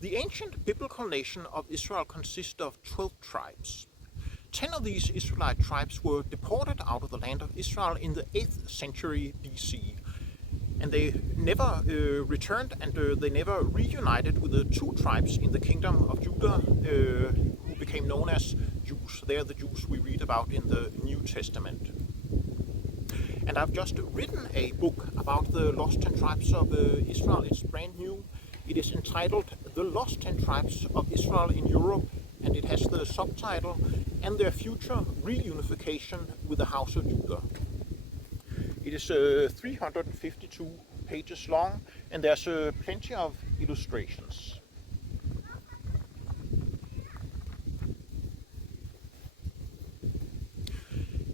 The ancient biblical nation of Israel consists of 12 tribes. 10 of these Israelite tribes were deported out of the land of Israel in the 8th century BC. And they never returned, and they never reunited with the 2 tribes in the kingdom of Judah who became known as Jews. They are the Jews we read about in the New Testament. And I've just written a book about the lost 10 tribes of Israel. It's brand new. It is entitled The Lost 10 Tribes of Israel in Europe, and it has the subtitle And Their Future Reunification with the House of Judah. It is 352 pages long, and there's plenty of illustrations.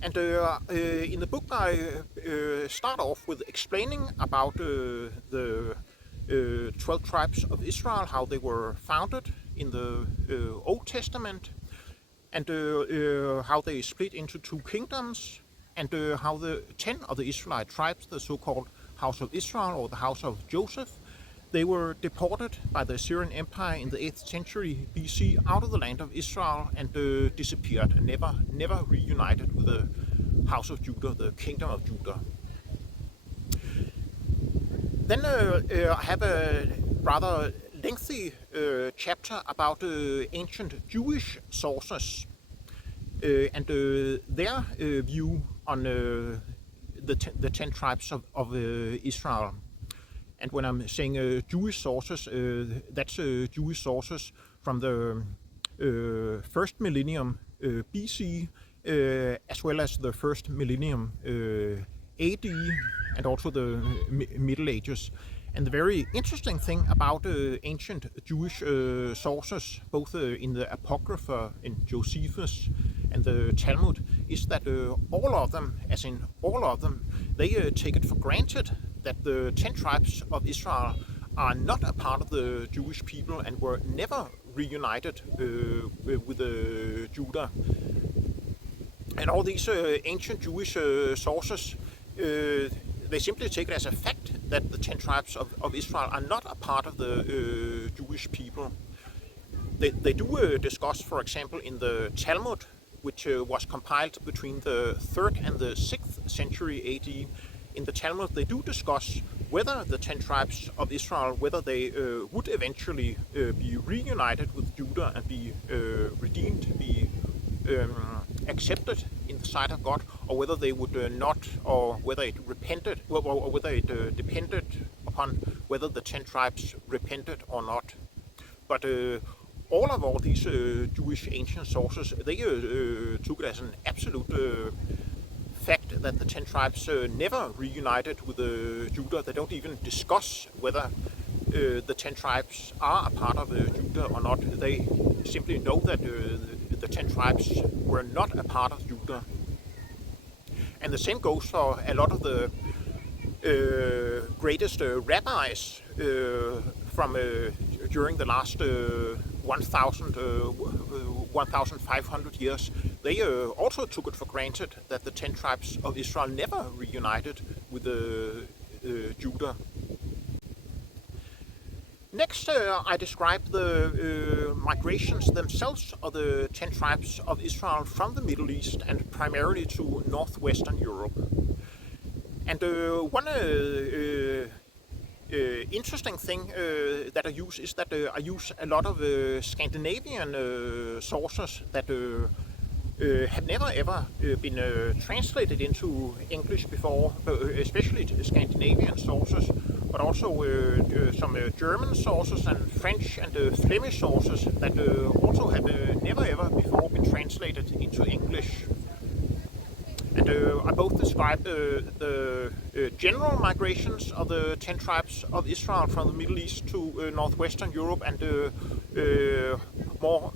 And in the book I start off with explaining about the 12 tribes of Israel, how they were founded in the Old Testament, and how they split into 2 kingdoms, and how the 10 of the Israelite tribes, the so-called House of Israel or the House of Joseph, they were deported by the Assyrian Empire in the 8th century BC out of the land of Israel and disappeared and never reunited with the House of Judah, the kingdom of Judah. Then I have a rather lengthy chapter about ancient Jewish sources and their view on the 10 tribes of Israel. And when I'm saying Jewish sources, that's Jewish sources from the first millennium BC, as well as the first millennium AD, and also the Middle Ages. And the very interesting thing about ancient Jewish sources, both in the Apocrypha, in Josephus, and the Talmud, is that all of them, they take it for granted that the 10 tribes of Israel are not a part of the Jewish people and were never reunited with Judah. And all these ancient Jewish sources, they simply take it as a fact that the 10 tribes of Israel are not a part of the Jewish people. They do discuss, for example, in the Talmud, which was compiled between the 3rd and the 6th century AD. In the Talmud, they do discuss whether the 10 tribes of Israel, whether they would eventually be reunited with Judah and be redeemed, be accepted in the sight of God, or whether they would not, or whether it repented, or whether it depended upon whether the 10 tribes repented or not. But all these Jewish ancient sources, they took it as an absolute fact that the 10 tribes never reunited with Judah. They don't even discuss whether the 10 tribes are a part of Judah or not. They simply know that the 10 tribes were not a part of Judah. And the same goes for a lot of the greatest rabbis from during the last 1,500 years. They also took it for granted that the 10 tribes of Israel never reunited with Judah. Next, I describe the migrations themselves of the 10 tribes of Israel from the Middle East and primarily to northwestern Europe. And one interesting thing that I use is that I use a lot of Scandinavian sources that have never ever been translated into English before, especially Scandinavian sources, but also some German sources and French and Flemish sources that also have never ever before been translated into English. And I both describe the general migrations of the 10 tribes of Israel from the Middle East to northwestern Europe, and more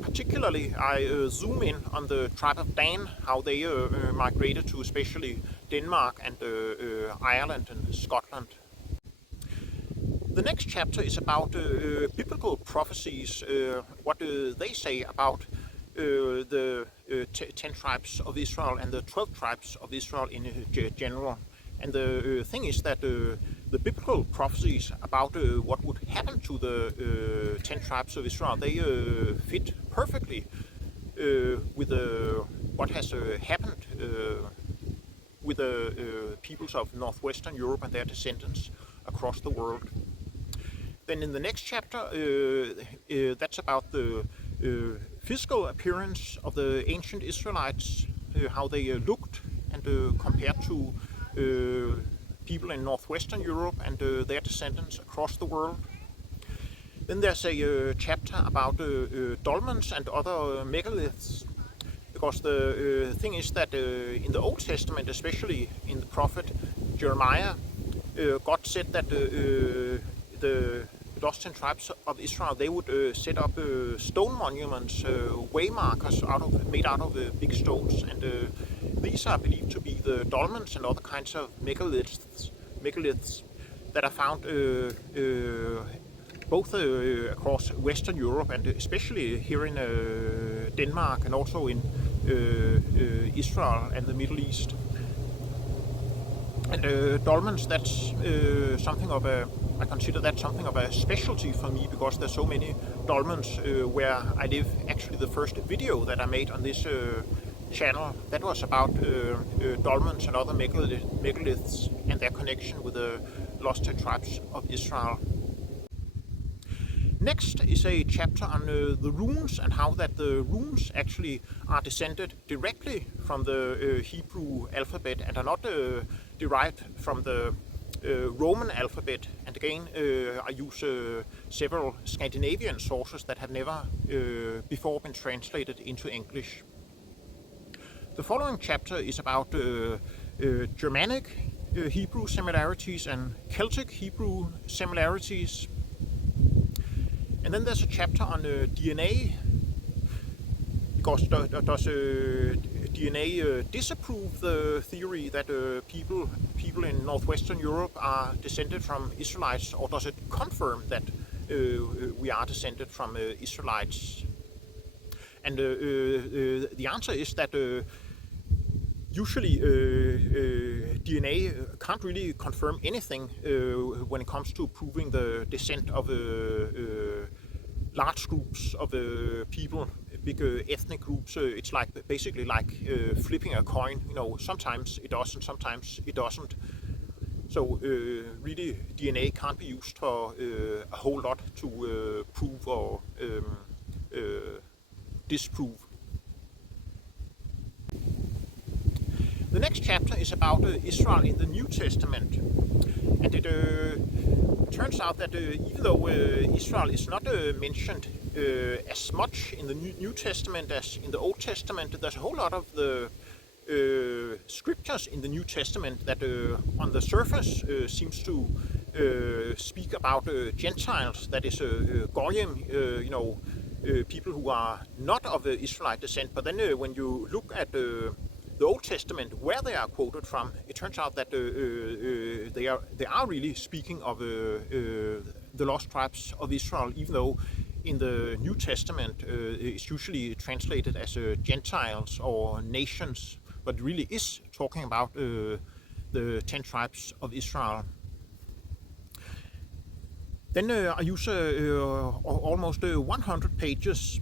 particularly I zoom in on the tribe of Dan, how they migrated to especially Denmark and Ireland and Scotland. The next chapter is about biblical prophecies, what they say about the 10 tribes of Israel and the 12 tribes of Israel in general. And the thing is that the biblical prophecies about what would happen to the 10 tribes of Israel, they fit perfectly with what has happened with the peoples of northwestern Europe and their descendants across the world. Then in the next chapter, that's about the physical appearance of the ancient Israelites, how they looked, and compared to people in northwestern Europe and their descendants across the world. Then there's a chapter about dolmens and other megaliths, because the thing is that in the Old Testament, especially in the prophet Jeremiah, God said that the lost 10 tribes of Israel, they would set up stone monuments, waymarkers made out of big stones, and these are believed to be the dolmens and other kinds of megaliths that are found both across Western Europe and especially here in Denmark, and also in Israel and the Middle East. And dolmens, that's something of I consider that something of a specialty for me, because there's so many dolmens where I live. Actually, the first video that I made on this channel, that was about dolmens and other megaliths and their connection with the lost 10 tribes of Israel. Next is a chapter on the runes, and how that the runes actually are descended directly from the Hebrew alphabet and are not derived from the Roman alphabet. And again, I use several Scandinavian sources that have never before been translated into English. The following chapter is about Germanic Hebrew similarities and Celtic Hebrew similarities. And then there's a chapter on DNA, because does DNA disapprove the theory that people in northwestern Europe are descended from Israelites, or does it confirm that we are descended from Israelites? And the answer is that usually DNA can't really confirm anything when it comes to proving the descent of large groups of people, big ethnic groups. It's like basically like flipping a coin. You know, sometimes it does and sometimes it doesn't. So really, DNA can't be used for a whole lot to prove or disprove. The next chapter is about Israel in the New Testament, and it turns out that even though Israel is not mentioned as much in the New Testament as in the Old Testament, there's a whole lot of the scriptures in the New Testament that on the surface seems to speak about Gentiles, that is Goyim, people who are not of Israelite descent. But then when you look at the Old Testament, where they are quoted from, it turns out that they are really speaking of the lost tribes of Israel, even though in the New Testament it's usually translated as Gentiles or nations, but it really is talking about the 10 tribes of Israel. Then I use almost 100 pages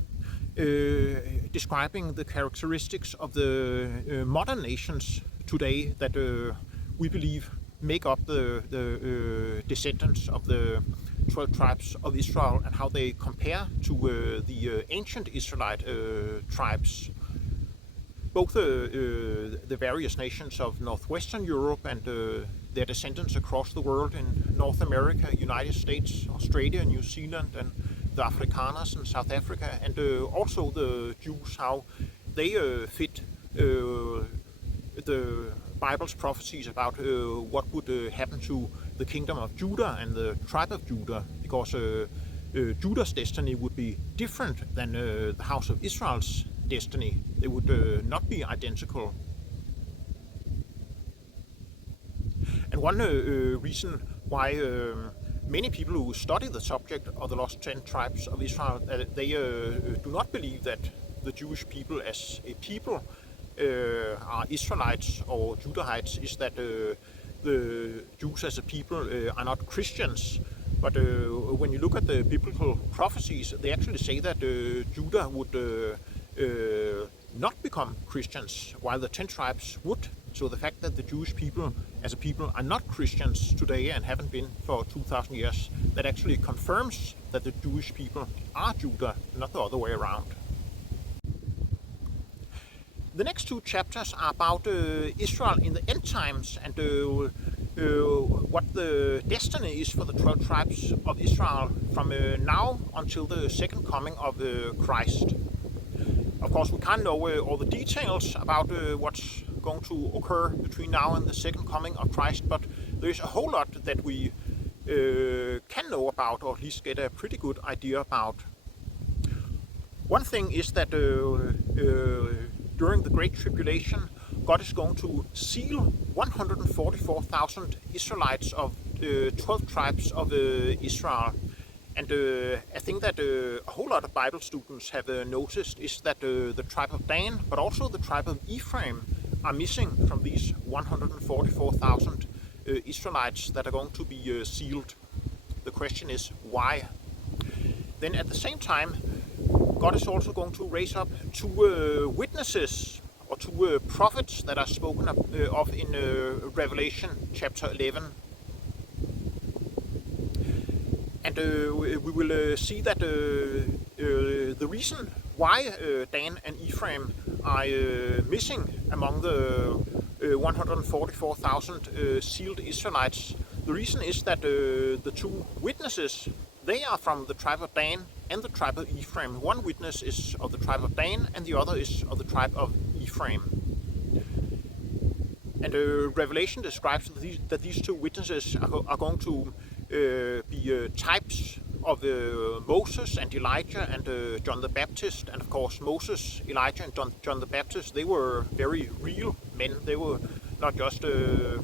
describing the characteristics of the modern nations today that we believe make up the descendants of the 12 tribes of Israel, and how they compare to the ancient Israelite tribes. Both the various nations of northwestern Europe and their descendants across the world in North America, United States, Australia, New Zealand, and the Afrikaners in South Africa, and also the Jews, how they fit the Bible's prophecies about what would happen to the kingdom of Judah and the tribe of Judah, because Judah's destiny would be different than the house of Israel's destiny. They would not be identical. And one reason why many people who study the subject of the lost 10 tribes of Israel, they do not believe that the Jewish people as a people are Israelites or Judahites, is that the Jews as a people are not Christians. But when you look at the biblical prophecies, they actually say that Judah would not become Christians, while the 10 tribes would. So the fact that the Jewish people as a people are not Christians today and haven't been for 2,000 years, that actually confirms that the Jewish people are Judah, not the other way around. The next 2 chapters are about Israel in the end times and what the destiny is for the 12 tribes of Israel from now until the second coming of Christ. Of course, we can't know all the details about what's going to occur between now and the second coming of Christ, but there's a whole lot that we can know about, or at least get a pretty good idea about. One thing is that during the Great Tribulation, God is going to seal 144,000 Israelites of 12 tribes of Israel. And a thing that a whole lot of Bible students have noticed is that the tribe of Dan, but also the tribe of Ephraim, are missing from these 144,000 Israelites that are going to be sealed. The question is why? Then at the same time, God is also going to raise up 2 witnesses or 2 prophets that are spoken of in Revelation chapter 11. And we will see that the reason why Dan and Ephraim are missing among the 144,000 sealed Israelites, the reason is that the 2 witnesses, they are from the tribe of Dan and the tribe of Ephraim. One witness is of the tribe of Dan and the other is of the tribe of Ephraim. And Revelation describes that these 2 witnesses are going to be types of Moses and Elijah and John the Baptist. And of course Moses, Elijah and John the Baptist, they were very real men. They were not just a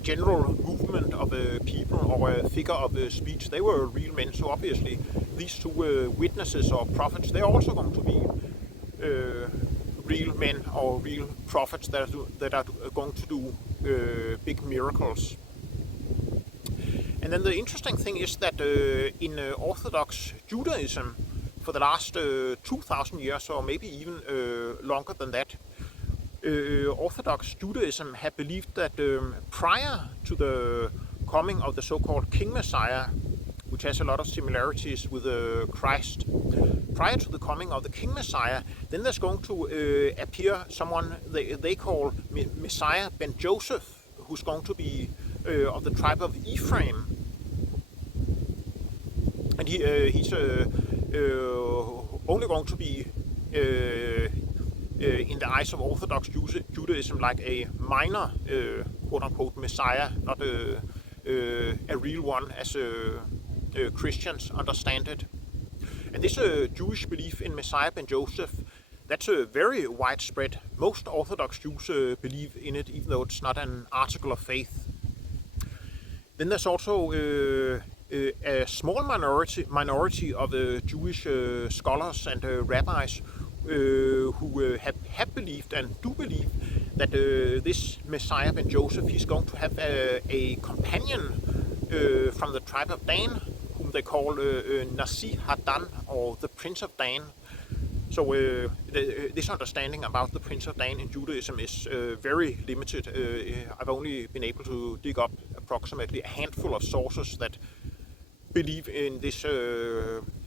general movement of people or a figure of speech. They were real men. So obviously these 2 witnesses or prophets, they are also going to be real men or real prophets that are going to do big miracles. And then the interesting thing is that in Orthodox Judaism, for the last 2,000 years, or maybe even longer than that, Orthodox Judaism had believed that prior to the coming of the so-called King Messiah, which has a lot of similarities with Christ, prior to the coming of the King Messiah, then there's going to appear someone they call Messiah ben Joseph, who's going to be of the tribe of Ephraim. And he's only going to be, in the eyes of Orthodox Judaism, like a minor, quote-unquote, Messiah, not a real one as Christians understand it. And this Jewish belief in Messiah ben Joseph, that's very widespread. Most Orthodox Jews believe in it, even though it's not an article of faith. Then there's also a small minority of Jewish scholars and rabbis who have believed and do believe that this Messiah ben Joseph, he's going to have a companion from the tribe of Dan, whom they call Nasi Hadan, or the Prince of Dan. So this understanding about the Prince of Dan in Judaism is very limited. I've only been able to dig up approximately a handful of sources that believe in this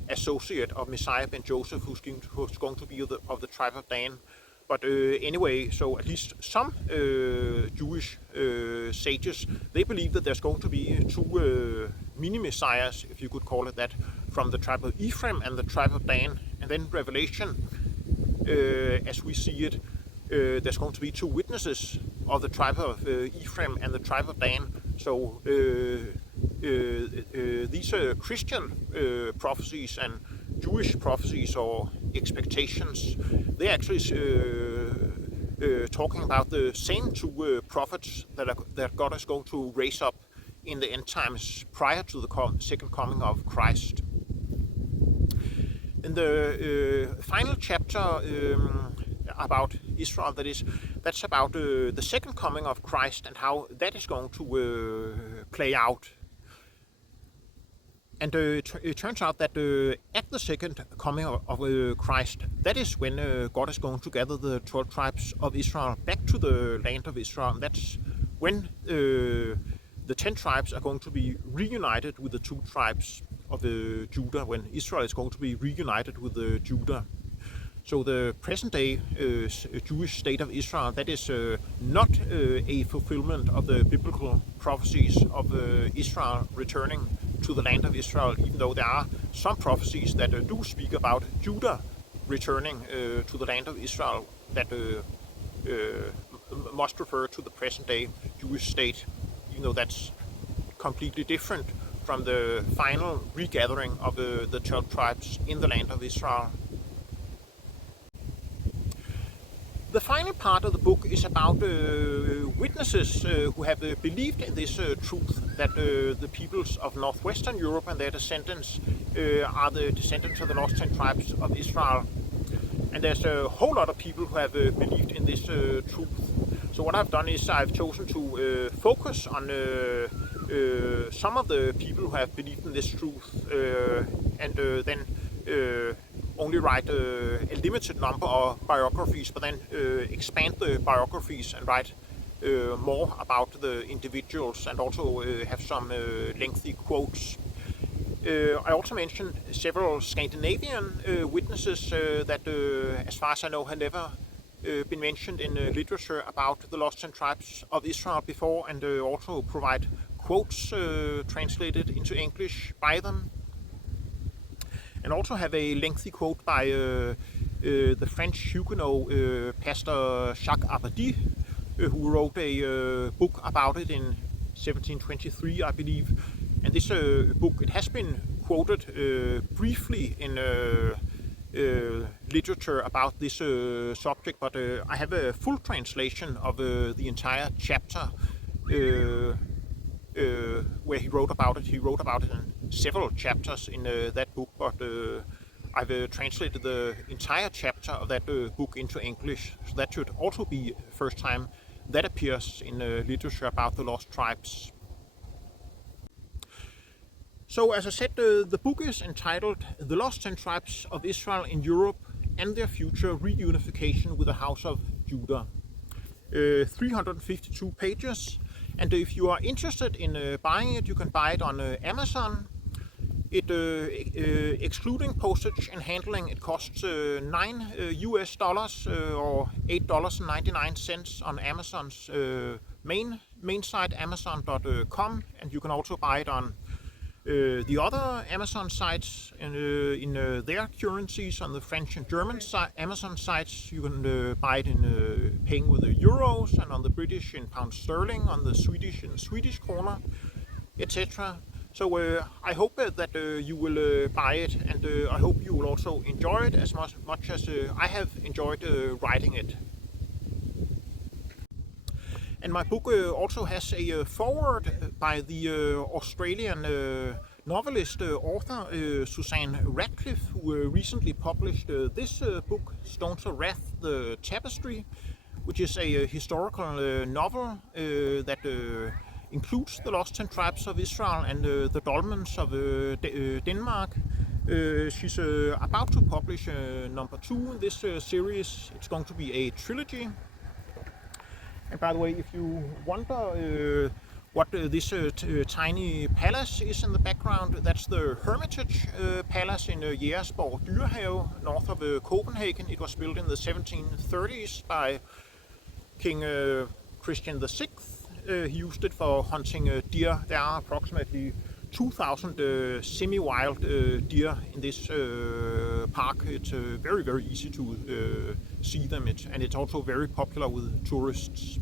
associate of Messiah ben Joseph, who's going to be of the tribe of Dan. But anyway, so at least some Jewish sages, they believe that there's going to be 2 mini-messiahs, if you could call it that, from the tribe of Ephraim and the tribe of Dan. And then Revelation, as we see it, there's going to be 2 witnesses of the tribe of Ephraim and the tribe of Dan. So these Christian prophecies and Jewish prophecies or expectations, they're actually talking about the same 2 prophets that God is going to raise up in the end times prior to the second coming of Christ. In the final chapter, about Israel. That's about the second coming of Christ and how that is going to play out. And it turns out that at the second coming of Christ, that is when God is going to gather the 12 tribes of Israel back to the land of Israel. And that's when the 10 tribes are going to be reunited with the 2 tribes of Judah, when Israel is going to be reunited with Judah. So the present-day Jewish state of Israel, that is not a fulfillment of the biblical prophecies of Israel returning to the land of Israel, even though there are some prophecies that do speak about Judah returning to the land of Israel that must refer to the present-day Jewish state, even though that's completely different from the final regathering of the 12 tribes in the land of Israel. The final part of the book is about witnesses who have believed in this truth that the peoples of northwestern Europe and their descendants are the descendants of the lost 10 tribes of Israel. And there's a whole lot of people who have believed in this truth. So what I've done is I've chosen to focus on some of the people who have believed in this truth and then only write a limited number of biographies, but then expand the biographies and write more about the individuals and also have some lengthy quotes. I also mentioned several Scandinavian witnesses that, as far as I know, have never been mentioned in literature about the lost 10 tribes of Israel before, and also provide quotes translated into English by them. And also have a lengthy quote by the French Huguenot pastor Jacques Abadie, who wrote a book about it in 1723, I believe. And this book, it has been quoted briefly in literature about this subject, but I have a full translation of the entire chapter where he wrote about it. He wrote about it in several chapters in that book, but I've translated the entire chapter of that book into English. So that should also be the first time that appears in literature about the lost tribes. So as I said, the book is entitled The Lost 10 Tribes of Israel in Europe and Their Future Reunification with the House of Judah. 352 pages. And if you are interested in buying it, you can buy it on Amazon. It, excluding postage and handling, it costs $9 or $8.99 on Amazon's main site, amazon.com, and you can also buy it on the other Amazon sites in their currencies. On the French and German Amazon sites, you can buy it in paying with the euros, and on the British in pound sterling, on the Swedish in Swedish krona, etc. So I hope that you will buy it, and I hope you will also enjoy it as much as I have enjoyed writing it. And my book also has a foreword by the Australian novelist, author Susan Radcliffe, who recently published this book, Stones of Wrath, The Tapestry, which is a historical novel that includes the lost 10 tribes of Israel and the dolmens of Denmark. She's about to publish number 2 in this series. It's going to be a trilogy. And by the way, if you wonder what this tiny palace is in the background, that's the Hermitage Palace in Jægersborg Dyrehave, north of Copenhagen. It was built in the 1730s by King Christian VI. He used it for hunting deer. There are approximately 2,000 semi-wild deer in this park. It's very, very easy to see them, and it's also very popular with tourists.